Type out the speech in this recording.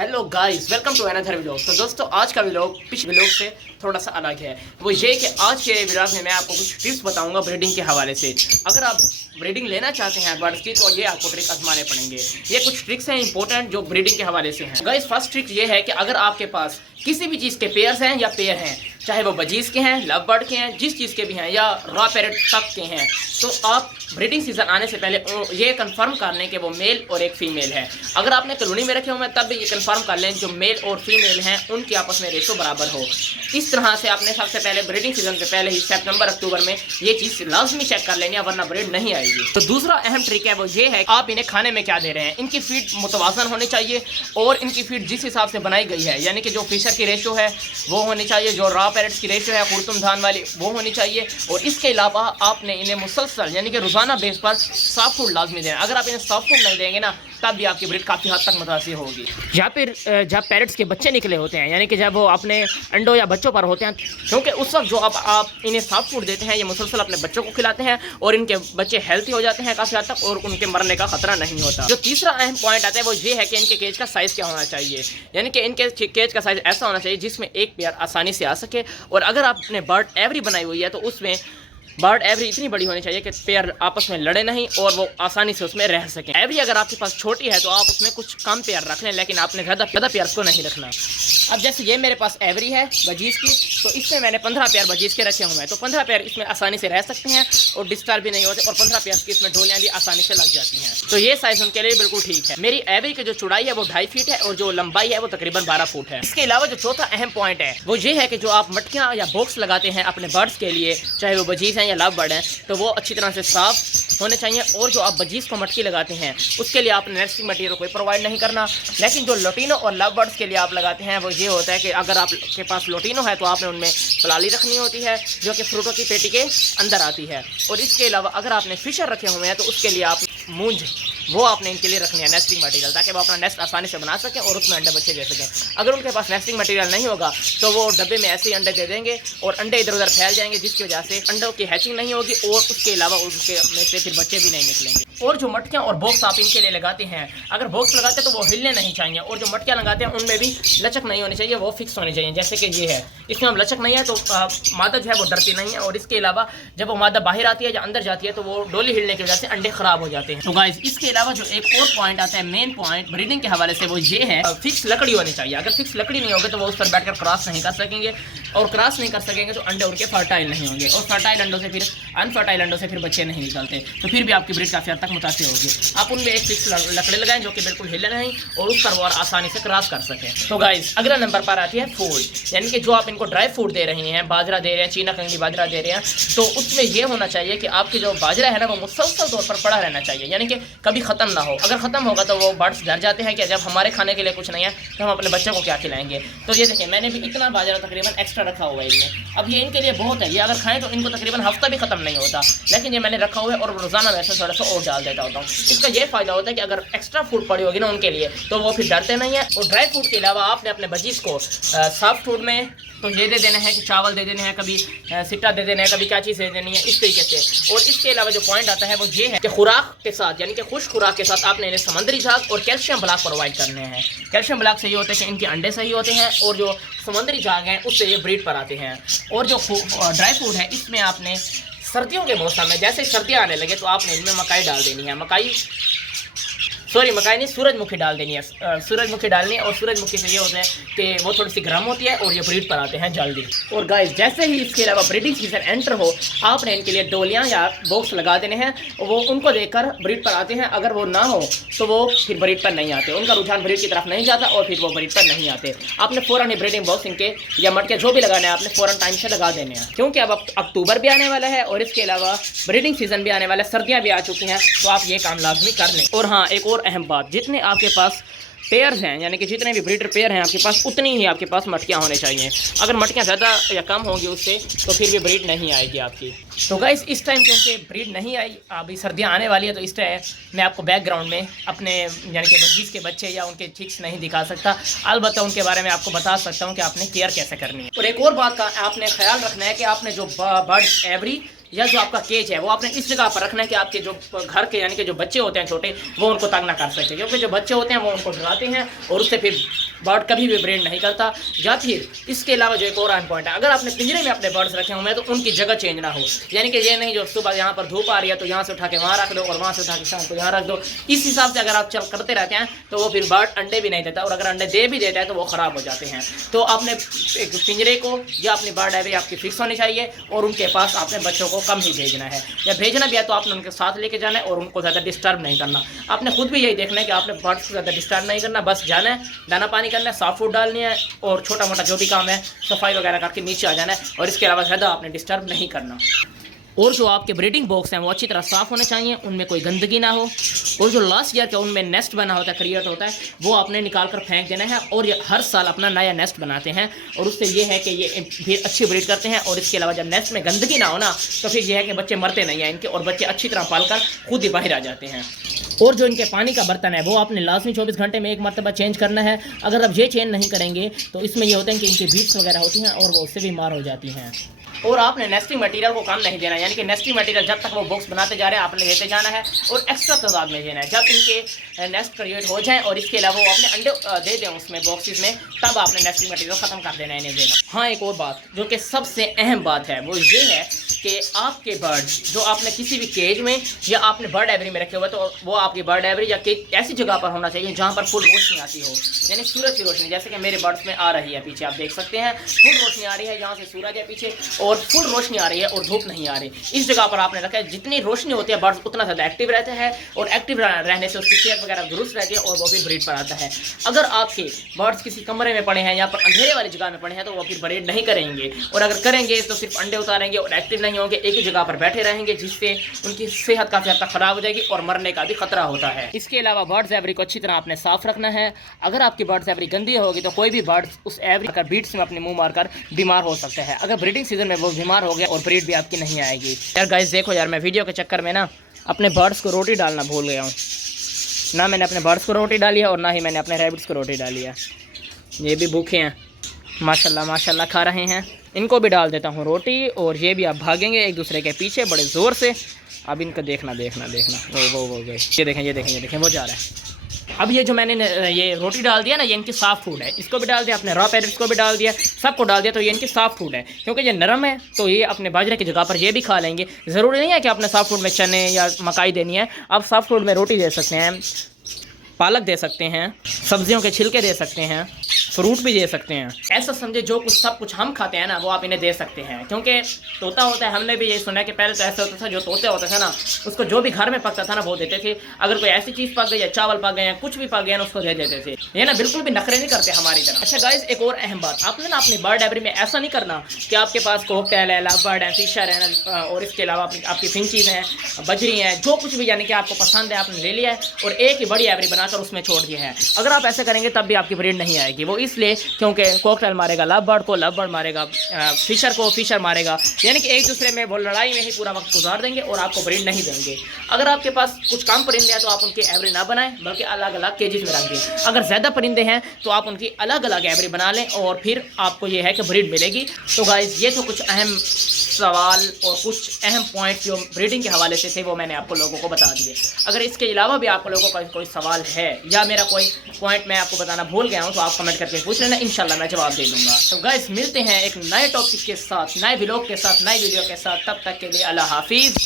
Hello guys, welcome to another vlog. तो दोस्तों, आज का व्लॉग पिछले व्लॉग से थोड़ा सा अलग है। वो ये कि आज के व्लॉग में मैं आपको कुछ टिप्स बताऊंगा ब्रीडिंग के हवाले से। अगर आप ब्रीडिंग लेना चाहते हैं बर्ड्स की, तो ये आपको ट्रिक आजमाने पड़ेंगे। ये कुछ ट्रिक्स हैं इंपॉर्टेंट जो ब्रीडिंग के हवाले से हैं। गाइस, फर्स्ट ट्रिक ये है कि अगर आपके पास किसी भी चीज़ के पेयर्स हैं या पेयर हैं, चाहे वो बजीज के हैं, लव बर्ड के हैं, जिस चीज़ के भी हैं, या रॉ पैरेट तक के हैं, तो आप ब्रीडिंग सीजन आने से पहले ये कंफर्म कर लें कि वो मेल और एक फीमेल है। अगर आपने कॉलोनी में रखे हुए हैं तब भी ये कंफर्म कर लें जो मेल और फीमेल हैं उनकी आपस में रेशो बराबर हो। इस तरह से आपने सबसे पहले ब्रीडिंग सीजन से पहले ही सितंबर अक्टूबर में ये चीज़ लाजमी चेक कर लेनी है, वरना ब्रीड नहीं आएगी। तो दूसरा अहम ट्रिक है वो ये है आप इन्हें खाने में क्या दे रहे हैं। इनकी फीड मुतवाजन होनी चाहिए और इनकी फीड जिस हिसाब से बनाई गई है, यानी कि जो फिशर की रेशो है वो होनी चाहिए, जो रॉ पैरेट्स की रेशो है कुर्तुम धान वाली वो होनी चाहिए। और इसके अलावा आपने इन्हें मुसलसल यानी कि रोज़ाना बेस पर सॉफ्ट फूड लाजमी देना। अगर आप इन्हें सॉफ्ट फूड नहीं देंगे ना, तब भी आपकी ब्रीड काफ़ी हद तक मुतासिर होगी। या फिर जब पैरेट्स के बच्चे निकले होते हैं, यानी कि जब वो अपने अंडों या बच्चों पर होते हैं, क्योंकि उस वक्त जो आप इन्हें सॉफ्ट फूड देते हैं, ये मुसलसल अपने बच्चों को खिलाते हैं और इनके बच्चे हेल्थी हो जाते हैं काफ़ी हद तक और उनके मरने का खतरा नहीं होता। जो तीसरा अहम पॉइंट आता है वो ये है कि इनके केज का साइज़ क्या होना चाहिए। यानी कि इनके केज का साइज़ ऐसा होना चाहिए जिसमें एक पेयर आसानी से आ सके। और अगर आपने बर्ड एवरी बनाई हुई है तो उसमें बर्ड एवरी इतनी बड़ी होनी चाहिए कि पेयर आपस में लड़े नहीं और वो आसानी से उसमें रह सकें। एवरी अगर आपके पास छोटी है तो आप उसमें कुछ कम पेयर रख लें, लेकिन आपने ज़्यादा पेयर को नहीं रखना। अब जैसे ये मेरे पास एवरी है बजीज़ की, तो इसमें मैंने 15 पेयर बजीज़ के रखे हुए हैं। तो 15 पेयर इसमें आसानी से रह सकते हैं और डिस्टर्ब भी नहीं होते, और 15 पेयर की इसमें डोलियाँ भी आसानी से लग जाती हैं। तो ये साइज़ उनके लिए बिल्कुल ठीक है। मेरी एवरी की जो चौड़ाई है वो 2.5 फीट है और जो लंबाई है वो तकरीबन 12 फुट है। इसके अलावा जो चौथा अहम पॉइंट है वो ये है कि जो आप मटकियाँ या बॉक्स लगाते हैं अपने बर्ड्स के लिए, चाहे वो बजीज़ हैं या लव बर्ड हैं, तो वो अच्छी तरह से साफ होने चाहिए। और जो आप बजीज़ को मटकी लगाते हैं उसके लिए आपने नेस्टिंग मटेरियल कोई प्रोवाइड नहीं करना। लेकिन जो लोटिनो और लव बर्ड्स के लिए आप लगाते हैं वो ये होता है कि अगर आपके पास लोटिनो है तो आपने उनमें पलाली रखनी होती है जो कि फ्रूटों की पेटी के अंदर आती है। और इसके अलावा अगर आपने फिशर रखे हुए हैं तो उसके लिए आप मूंज वो आपने इनके लिए रखनी है नेस्टिंग मटेरियल, ताकि वो अपना नेस्ट आसानी से बना सकें और उसमें अंडे बच्चे दे सकें। अगर उनके पास नेस्टिंग मटेरियल नहीं होगा तो वो डब्बे में ऐसे ही अंडे दे देंगे और अंडे इधर उधर फैल जाएंगे, जिसकी वजह से अंडों की हैचिंग नहीं होगी और उसके अलावा उसके में से फिर बच्चे भी नहीं निकलेंगे। और जो मटकियाँ और बॉक्स आप इनके लिए लगाते हैं, अगर बॉक्स लगाते हैं तो वो हिलने नहीं चाहिए, और जो मटकियाँ लगाते हैं उनमें भी लचक नहीं होनी चाहिए, वो फिक्स होनी चाहिए। जैसे कि ये है, इसमें हम लचक नहीं है तो मादा जो है वो डरती नहीं है। और इसके अलावा जब वो मादा बाहर आती है या अंदर जाती है तो वो डोली हिलने की वजह से अंडे खराब हो जाते हैं। तो गाइस, इसके अलावा जो एक और पॉइंट आता है मेन पॉइंट ब्रीडिंग के हवाले से, वो ये है फिक्स लकड़ी होनी चाहिए। अगर फिक्स लकड़ी नहीं होगी तो वो उस पर बैठकर क्रॉस नहीं कर सकेंगे, और क्रॉस नहीं कर सकेंगे तो अंडे उनके फर्टाइल नहीं होंगे, और फर्टाइल अंडों से फिर अनफर्टाइल अंडों से फिर बच्चे नहीं निकलते, तो फिर भी आपकी ब्रीड काफ़ी हद तक मुतासिर होगी। आप उनमें एक फिक्स लकड़ी लगाएं जो कि बिल्कुल हिले नहीं और उस पर वो आसानी से क्रॉस कर सकें। तो गाइस, अगला नंबर पर आती है फूड, यानी कि जो आप इनको ड्राई फूड दे रहे हैं, बाजरा दे रहे हैं, चीना कंगी बाजरा दे रहे हैं, तो उसमें यह होना चाहिए कि आपकी जो बाजरा है ना वो मुसलसल तौर पर पड़ा रहना चाहिए, यानी कि कभी ख़त्म ना हो। अगर ख़त्म होगा तो वो बर्ड्स डर जाते हैं कि जब हमारे खाने के लिए कुछ नहीं है तो हम अपने बच्चों को क्या खिलाएंगे। तो ये देखिए, मैंने भी इतना बाजरा तकरीबन एक्स्ट्रा रखा हुआ है इनमें। अब ये इनके लिए बहुत है, ये अगर खाएं तो इनको तकरीबन हफ्ता भी ख़त्म नहीं होता, लेकिन ये मैंने रखा हुआ है और रोज़ाना वैसे थोड़ा सा और डाल देता होता हूँ। इसका ये फ़ायदा होता है कि अगर एक्स्ट्रा फूड पड़ी होगी ना उनके लिए तो वो फिर डरते नहीं है। और ड्राई फूड के अलावा आपने अपने बजीज़ को सॉफ्ट फूड में तो ये दे देना है कि चावल दे देने हैं, कभी सिट्टा दे देना है, कभी क्या चीज़ दे देनी है, इस तरीके से। और इसके अलावा जो पॉइंट आता है वो ये है कि खुराक के साथ, यानी कि खुश खुराक के साथ आपने इन्हें समुद्री झाग और कैल्शियम ब्लॉक प्रोवाइड करने हैं। कैल्शियम ब्लॉक से ये होता है कि इनके अंडे सही होते हैं और जो समुद्री झाग हैं उससे ये ब्रीड पर आते हैं। और जो ड्राई फूड है इसमें आपने सर्दियों के मौसम में जैसे सर्दियाँ आने लगे तो आपने इनमें मकाई डाल देनी है, मकाई नहीं, सूरजमुखी डाल देनी है, सूरजमुखी डालनी है। और सूरजमुखी से ये होता है कि वो थोड़ी सी गर्म होती है और ये ब्रीड पर आते हैं जल्दी। और गाइस, जैसे ही इसके अलावा ब्रीडिंग सीजन एंटर हो आपने इनके लिए डोलियाँ या बॉक्स लगा देने हैं, वो उनको देखकर ब्रीड पर आते हैं। अगर वो ना हो तो वो फिर ब्रीड पर नहीं आते, उनका रुझान ब्रीड की तरफ नहीं जाता और फिर वो ब्रीड पर नहीं आते। आपने फ़ौरन ही ब्रीडिंग बॉक्स इनके या मटके जो भी लगाने हैं आपने फ़ौरन टाइम से लगा देने हैं, क्योंकि अब अक्टूबर भी आने वाला है और इसके अलावा ब्रीडिंग सीजन भी आने वाला है, सर्दियाँ भी आ चुकी हैं, तो आप ये काम लाजमी कर लें। और हाँ, एक और अहम बात, जितने आपके पास पेयर्स हैं, यानी कि जितने भी ब्रीडर पेयर हैं आपके पास, उतनी ही आपके पास मटकियाँ होने चाहिए। अगर मटकियाँ ज़्यादा या कम होंगी उससे तो फिर भी ब्रीड नहीं आएगी आपकी। तो गाइस, इस टाइम क्योंकि ब्रीड नहीं आई, अभी सर्दियाँ आने वाली है, तो इस टाइम मैं आपको बैकग्राउंड में अपने यानी कि बजीज़ के बच्चे या उनके चिक्स नहीं दिखा सकता, अलबत्ता उनके बारे में आपको बता सकता हूँ कि आपने केयर कैसे करनी है। और एक और बात का आपने ख्याल रखना है कि आपने जो बर्ड एवरी या जो आपका केज है वो आपने इस जगह पर रखना है कि आपके जो घर के यानी कि जो बच्चे होते हैं छोटे वो उनको तंग ना कर सके, क्योंकि जो बच्चे होते हैं वो उनको डराते हैं और उससे फिर बर्ड कभी भी ब्रीड नहीं करता। या फिर इसके अलावा जो एक और अहम पॉइंट है, अगर आपने पिंजरे में अपने बर्ड्स रखे हुए हैं तो उनकी जगह चेंज ना हो, यानी कि ये नहीं जो सुबह यहाँ पर धूप आ रही है तो यहाँ से उठा के वहाँ रख दो और वहाँ से उठा के शाम को यहाँ रख दो। इस हिसाब से अगर आप चल करते रहते हैं तो वो फिर बर्ड अंडे भी नहीं देता, और अगर अंडे दे भी देता है तो वो ख़राब हो जाते हैं। तो आपने एक पिंजरे को या अपनी बर्ड डायरी आपकी फिक्स होनी चाहिए और उनके पास आपने बच्चों को कम ही भेजना है, या भेजना भी है तो आपने उनके साथ लेके जाना है और उनको ज़्यादा डिस्टर्ब नहीं करना। आपने खुद भी यही देखना है कि आपने बर्ड्स को ज़्यादा डिस्टर्ब नहीं करना, बस जाना है, दाना पानी करना है, साफ फूड डालनी है और छोटा मोटा जो भी काम है सफाई वगैरह करके नीचे आ जाना है, और इसके अलावा ज़्यादा आपने डिस्टर्ब नहीं करना। और जो आपके ब्रीडिंग बॉक्स हैं वो अच्छी तरह साफ़ होने चाहिए, उनमें कोई गंदगी ना हो, और जो लास्ट ईयर का उनमें नेस्ट बना होता है, क्रिएट होता है, वो आपने निकाल कर फेंक देना है। और ये हर साल अपना नया नेस्ट बनाते हैं और उससे ये है कि ये फिर अच्छी ब्रीड करते हैं। और इसके अलावा जब नेस्ट में गंदगी ना हो ना तो फिर ये है कि बच्चे मरते नहीं हैं इनके, और बच्चे अच्छी तरह पाल कर खुद ही बाहर आ जाते हैं। और जो इनके पानी का बर्तन है वो आपने लाजमी 24 घंटे में एक मरतबा चेंज करना है। अगर आप ये चेंज नहीं करेंगे तो इसमें ये होता है कि इनकी बीट्स वगैरह होती हैं और वो उससे बीमार हो जाती हैं। और आपने नेस्टिंग मटेरियल को कम नहीं देना, यानी कि नेस्टिंग मटेरियल जब तक वो बॉक्स बनाते जा रहे हैं आपने लेते जाना है और एक्स्ट्रा तादाद में देना है। जब इनके नेस्ट क्रिएट हो जाए और इसके अलावा वो अपने अंडे दे दें उसमें बॉक्सेस में, तब आपने नेस्टिंग मटेरियल ख़त्म कर देना है इन्हें देना। हाँ, एक और बात जो कि सबसे अहम बात है वो ये है कि आपके बर्ड जो आपने किसी भी केज में या आपने बर्ड एवरी में रखे हुए तो वो आपकी बर्ड एवरी या केज ऐसी जगह पर होना चाहिए जहाँ पर फुल रोशनी आती हो, यानी सूरज की रोशनी, जैसे कि मेरे बर्ड्स में आ रही है पीछे आप देख सकते हैं, फुल रोशनी आ रही है, यहाँ से सूरज है पीछे और फुल रोशनी आ रही है और धूप नहीं आ रही। इस जगह पर आपने रखा है, जितनी रोशनी होती है बर्ड्स उतना ज़्यादा एक्टिव रहते हैं और एक्टिव रहने से उसकी सेहत वगैरह दुरुस्त रहती है और वो फिर ब्रीड पर आता है। अगर आपके बर्ड्स किसी कमरे में पड़े हैं या पर अंधेरे वाली जगह में पड़े हैं तो वो फिर ब्रीड नहीं करेंगे, और अगर करेंगे तो सिर्फ अंडे उतारेंगे और एक्टिव नहीं होंगे, एक ही जगह पर बैठे रहेंगे, जिससे उनकी सेहत काफ़ी हद तक ख़राब हो जाएगी और मरने का भी खतरा होता है। इसके अलावा बर्ड्स एवरी को अच्छी तरह आपने साफ रखना है। अगर आपकी बर्ड्स एवरी गंदी होगी तो कोई भी बर्ड्स उस एवरी कर बीट्स में अपने मुंह मारकर बीमार हो सकते हैं। अगर ब्रीडिंग सीजन में वो बीमार हो गया और ब्रीड भी आपकी नहीं आएगी। यार गाइस देखो यार, मैं वीडियो के चक्कर में ना अपने बर्ड्स को रोटी डालना भूल गया हूँ। ना मैंने अपने बर्ड्स को रोटी डाली है और ना ही मैंने अपने रैबिट्स को रोटी डाली है। ये भी भूखे हैं माशाल्लाह माशाल्लाह, खा रहे हैं। इनको भी डाल देता हूँ रोटी, और ये भी अब भागेंगे एक दूसरे के पीछे बड़े ज़ोर से। अब इनको देखना देखना देखना, वो गए, ये देखें ये देखें ये देखें, वो जा रहा है। अब ये जो मैंने ये रोटी डाल दिया ना, ये इनकी सॉफ्ट फूड है, इसको भी डाल दिया, अपने रॉ पैरेट्स को भी डाल दिया, सबको डाल दिया, तो ये इनकी सॉफ्ट फूड है। क्योंकि ये नरम है तो ये अपने बाजरे की जगह पर ये भी खा लेंगे। ज़रूरी नहीं है कि अपने सॉफ्ट फूड में चने या मकाई देनी है, आप सॉफ्ट फूड में रोटी दे सकते हैं, पालक दे सकते हैं, सब्जियों के छिलके दे सकते हैं, फ्रूट भी दे सकते हैं। ऐसा समझे जो कुछ सब कुछ हम खाते हैं ना वो आप इन्हें दे सकते हैं। क्योंकि तोता होता है, हमने भी ये सुना है कि पहले तो ऐसा होता था, जो तोते होता था ना उसको जो भी घर में पकता था ना वो देते थे। अगर कोई ऐसी चीज़ पक गई या चावल पक गए या कुछ भी पक गया ना उसको दे देते थे। ये ना बिल्कुल भी नखरे नहीं करते हमारी तरह। अच्छा गाइस, एक और अहम बात, आपने ना अपनी बर्ड एवरी में ऐसा नहीं करना कि आपके पास कोकटेल है, लव बर्ड है, फिशर है ना, और इसके अलावा आपकी फिंचीज हैं, बजरी हैं, जो कुछ भी यानी कि आपको पसंद है आपने ले लिया है और एक ही बड़ी एवरी बनाकर उसमें छोड़ दिया है। अगर आप ऐसे करेंगे तब भी आपकी ब्रीड नहीं आएगी। वो इसलिए क्योंकि कोकटेल मारेगा लव बर्ड मारेगा फिशर को, फिशर मारेगा, यानी कि एक दूसरे में वो लड़ाई में ही पूरा वक्त गुजार देंगे और आपको ब्रीड नहीं देंगे। अगर आपके पास कुछ कम परिंदे हैं तो आप उनकी एवरी ना बनाएं, बल्कि अलग अलग केजेस में रख दें। अगर ज़्यादा परिंदे हैं तो आप उनकी अलग अलग एवरी बना लें और फिर आपको ये है कि ब्रीड मिलेगी। तो गाइस, ये तो कुछ अहम सवाल और कुछ अहम पॉइंट जो ब्रीडिंग के हवाले से थे वो मैंने आपको लोगों को बता दिए। अगर इसके अलावा भी आप लोगों का कोई सवाल है या मेरा कोई पॉइंट मैं आपको बताना भूल गया हूँ तो आप कमेंट करके पूछ लेना, इंशाल्लाह मैं जवाब दे दूंगा। तो गाइस, मिलते हैं एक नए टॉपिक के साथ, नए व्लॉग के साथ, नई वीडियो के साथ। तब तक के लिए अल्लाह हाफिज़।